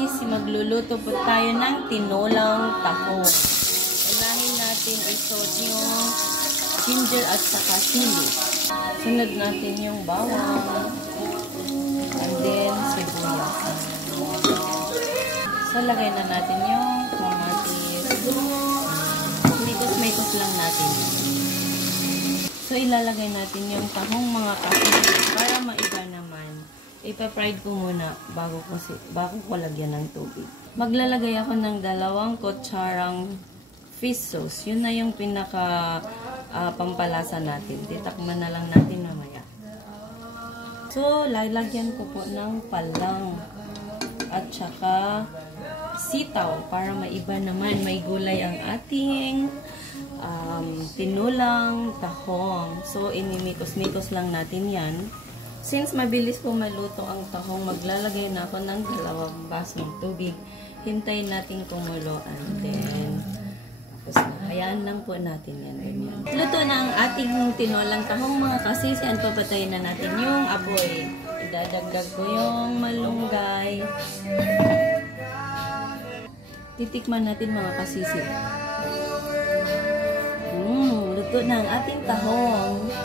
kasisi, magluluto po tayo ng tinolang tahong. Unahin natin isot yung ginger at saka chili. Sunod natin yung bawang. And then, sibuyas. So, lagay na natin yung kamatis. Mitos lang natin. So, ilalagay natin yung tahong mga kasisi para maiba naman. Ipa-fried ko muna bago ko lagyan ng tubig. Maglalagay ako ng 2 kutsarang fish sauce. Yun na yung pinaka pampalasa natin. Titakman na lang natin mamaya. So, lalagyan ko po ng palang at saka sitaw para maiba naman. May gulay ang ating tinulang tahong. So, inimitos-mitos lang natin yan. Since mabilis po maluto ang tahong, maglalagay na ako ng 2 basong tubig. Hintayin natin kumulo. And then, tapos na. Hayaan lang po natin yan. Ganyan. Luto na ang ating tinolang tahong mga kasisi. And papatayin na natin yung apoy. Idadagdag ko yung malunggay. Titikman natin mga kasisi. Luto na ang ating tahong.